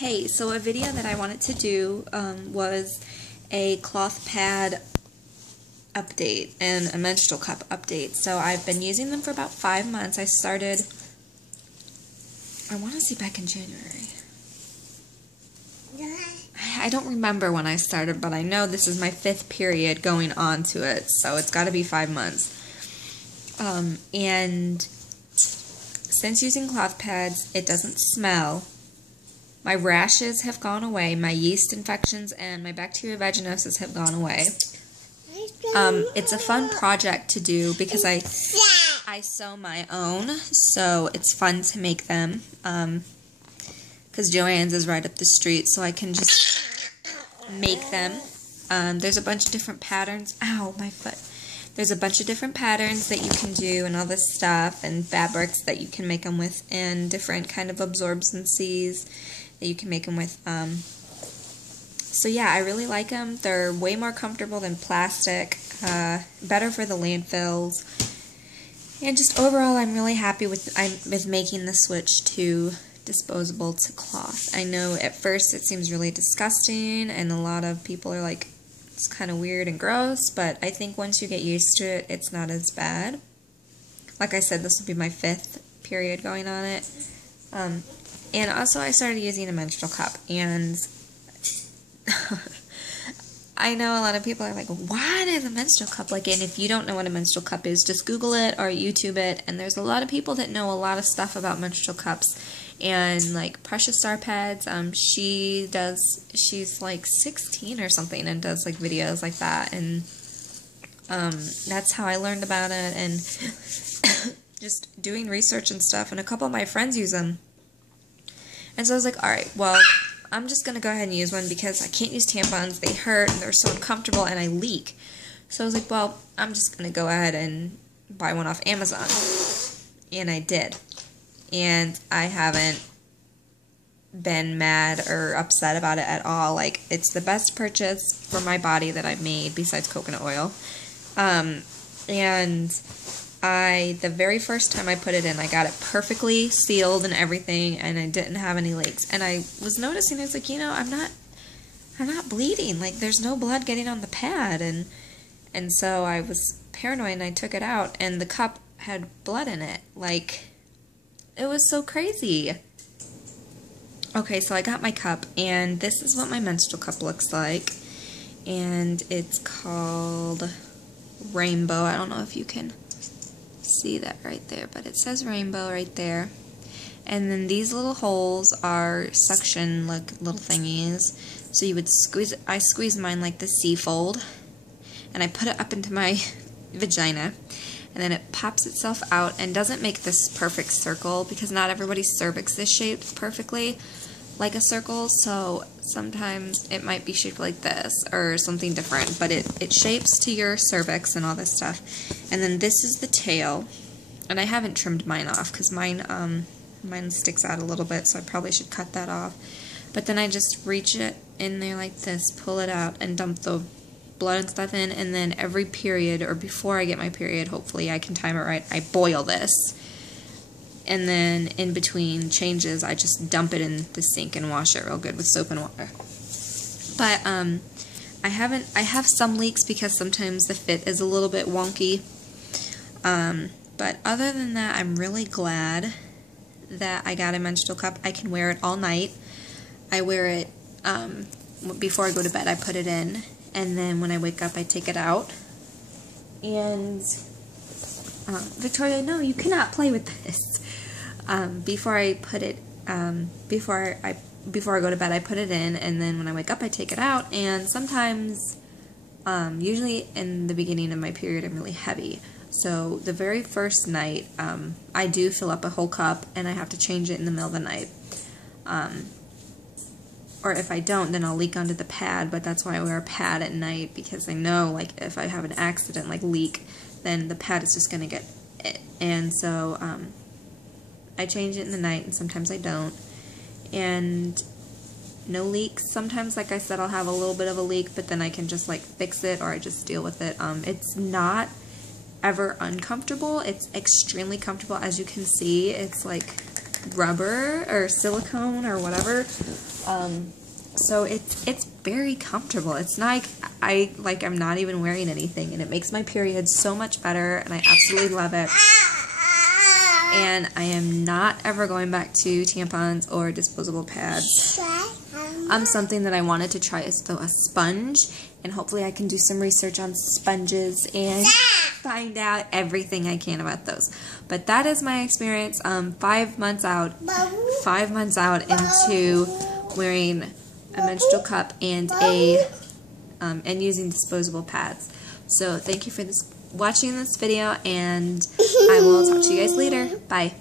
Hey, so a video that I wanted to do was a cloth pad update and a menstrual cup update. So I've been using them for about 5 months. I want to say back in January. I don't remember when I started, but I know this is my 5th period going on to it, so it's got to be 5 months. And since using cloth pads, it doesn't smell. My rashes have gone away, my yeast infections and my bacterial vaginosis have gone away. It's a fun project to do because I sew my own, so it's fun to make them. Because Joann's is right up the street, so I can just make them. There's a bunch of different patterns. Ow, my foot. There's a bunch of different patterns that you can do and all this stuff and fabrics that you can make them with and different kind of absorbencies that you can make them with. So yeah, I really like them. They're way more comfortable than plastic, better for the landfills, and just overall I'm really happy with making the switch to disposable to cloth. I know at first it seems really disgusting and a lot of people are like, it's kind of weird and gross, but I think once you get used to it, it's not as bad. Like I said, this will be my 5th period going on it. And also I started using a menstrual cup, and I know a lot of people are like, what is a menstrual cup like? And if you don't know what a menstrual cup is, just Google it or YouTube it, and there's a lot of people that know a lot of stuff about menstrual cups. And like Precious Star Pads, she's like 16 or something and does like videos like that, and that's how I learned about it, and just doing research and stuff, and a couple of my friends use them. And so I was like, alright, well, I'm just going to go ahead and use one because I can't use tampons, they hurt, and they're so uncomfortable, and I leak. So I was like, well, I'm just going to go ahead and buy one off Amazon. And I did. And I haven't been mad or upset about it at all. Like, it's the best purchase for my body that I've made besides coconut oil. And the very first time I put it in, I got it perfectly sealed and everything, and I didn't have any leaks. And I was noticing, I was like, you know, I'm not bleeding. Like, there's no blood getting on the pad. And so I was paranoid, and I took it out, and the cup had blood in it. Like, it was so crazy. Okay, so I got my cup, and this is what my menstrual cup looks like. And it's called Rainbow. I don't know if you can see that right there, but it says Rainbow right there. And then these little holes are suction little thingies. So you would squeeze it. I squeeze mine like the C-fold, and I put it up into my vagina. And then it pops itself out and doesn't make this perfect circle because not everybody's cervix is shaped perfectly like a circle, so sometimes it might be shaped like this or something different, but it shapes to your cervix and all this stuff. And then this is the tail, and I haven't trimmed mine off because mine sticks out a little bit, so I probably should cut that off. But then I just reach it in there like this, pull it out, and dump the blood and stuff in, and then every period, or before I get my period, hopefully I can time it right, I boil this, and then in between changes I just dump it in the sink and wash it real good with soap and water. But I have some leaks because sometimes the fit is a little bit wonky, but other than that, I'm really glad that I got a menstrual cup. I can wear it all night. I wear it before I go to bed. I put it in, and then when I wake up, I take it out. And Victoria, no, you cannot play with this. Before I put it, before I go to bed, I put it in, and then when I wake up, I take it out. And sometimes, usually in the beginning of my period, I'm really heavy. So the very first night, I do fill up a whole cup, and I have to change it in the middle of the night. Or if I don't, then I'll leak onto the pad, but that's why I wear a pad at night, because I know, like, if I have an accident, like leak, then the pad is just going to get it. And so, I change it in the night, and sometimes I don't. And no leaks. Sometimes, like I said, I'll have a little bit of a leak, but then I can just, like, fix it, or I just deal with it. It's not ever uncomfortable. It's extremely comfortable. As you can see, it's like rubber or silicone or whatever. So it's very comfortable. It's not like I'm not even wearing anything, and it makes my period so much better, and I absolutely love it. And I am not ever going back to tampons or disposable pads. Something that I wanted to try is though a sponge, and hopefully I can do some research on sponges and find out everything I can about those. But that is my experience 5 months out into wearing a menstrual cup and and using disposable pads. So thank you for watching this video, and I will talk to you guys later. Bye.